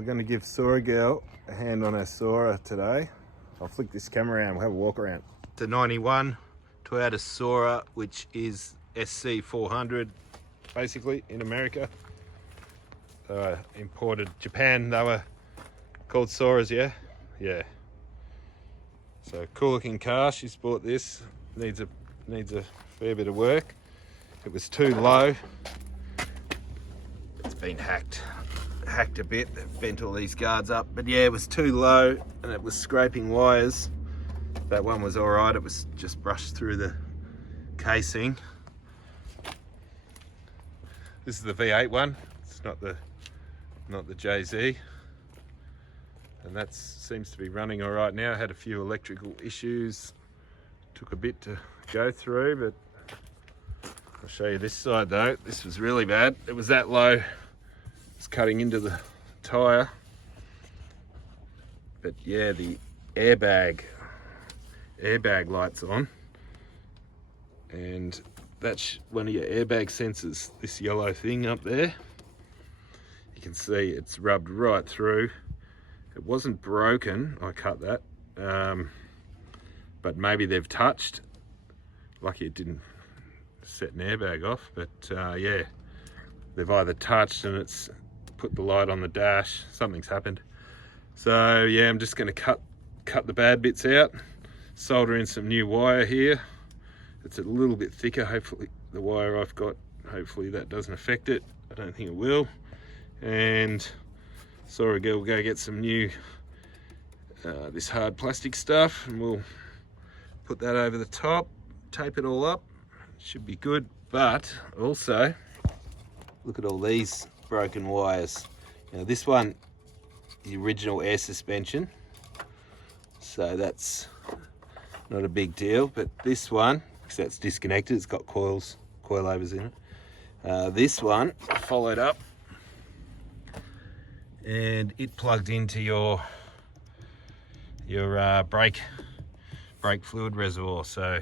We're going to give Soarer Girl a hand on our Soarer today. I'll flick this camera around, we'll have a walk around. It's a 91 Toyota Soarer, which is SC 400 basically in America. Imported Japan, they were called Soarers, yeah? Yeah. So cool looking car, she's bought this. Needs a fair bit of work. It was too low. It's been hacked a bit. They've bent all these guards up, but yeah, it was too low and it was scraping wires. That one was all right. It was just brushed through the casing. This is the V8 one. It's not the JZ, and that seems to be running all right now. Had a few electrical issues. Took a bit to go through, but I'll show you this side though. This was really bad. It was that low. It's cutting into the tyre. But yeah, the airbag light's on. And that's one of your airbag sensors, this yellow thing up there. You can see it's rubbed right through. It wasn't broken, I cut that. But maybe they've touched. Lucky it didn't set an airbag off, but yeah, they've either touched and it's put the light on the dash. Something's happened. So yeah, I'm just going to cut the bad bits out, solder in some new wire here. It's a little bit thicker. Hopefully the wire I've got, hopefully that doesn't affect it. I don't think it will. And Soarer Girl will go get some new this hard plastic stuff, and we'll put that over the top, tape it all up. Should be good. But also look at all these broken wires. Now this one, the original air suspension, so that's not a big deal. But this one, because that's disconnected, it's got coilovers in it. This one followed up and it plugged into your brake fluid reservoir, so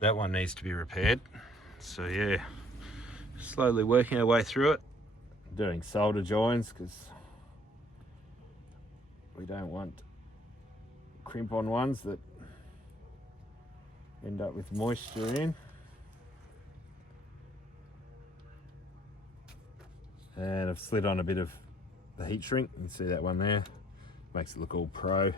that one needs to be repaired. So yeah, slowly working our way through it, doing solder joins because we don't want crimp on ones that end up with moisture in. And I've slid on a bit of the heat shrink. You can see that one there, makes it look all pro. Make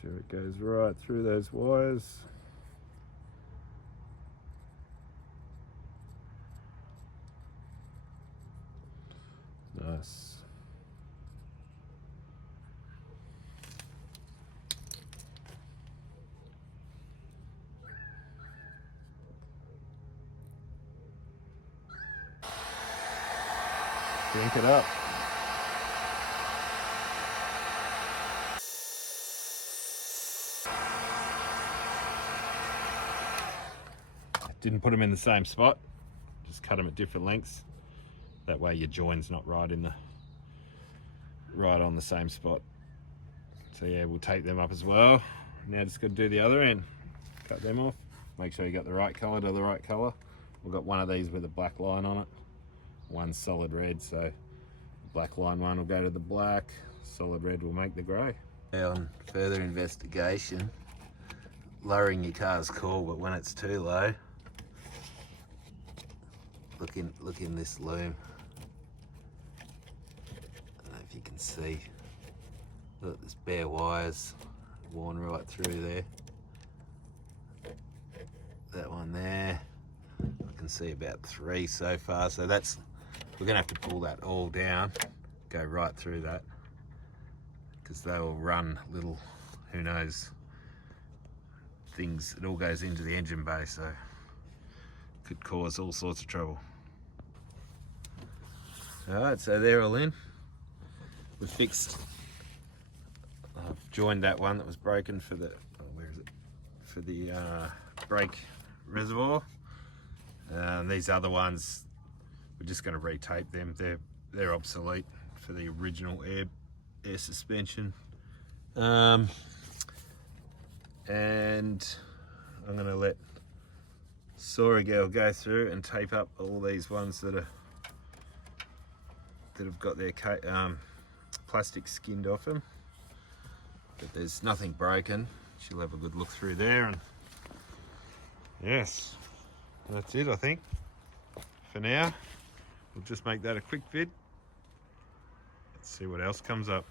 sure it goes right through those wires. Nice. Crank it up. Didn't put them in the same spot, just cut them at different lengths. That way your join's not right on the same spot. So yeah, we'll tape them up as well. Now just got to do the other end. Cut them off. Make sure you got the right colour to the right colour. We've got one of these with a black line on it. One's solid red, so the black line one will go to the black, solid red will make the grey. On further investigation, lowering your car's cool, but when it's too low, look in this loom. I don't know if you can see. Look, there's bare wires worn right through there. That one there, I can see about 3 so far, so that's, we're gonna have to pull that all down, go right through that, because they will run little, who knows, things. It all goes into the engine bay, so could cause all sorts of trouble. Alright, so they're all in. We've fixed, I've joined that one that was broken for the, where is it? For the brake reservoir. These other ones, we're just going to retape them. They're obsolete for the original air suspension. And I'm going to let Soarer Girl go through and tape up all these ones that have got their plastic skinned off them, but there's nothing broken. She'll have a good look through there, and yes, that's it. I think for now we'll just make that a quick vid. Let's see what else comes up.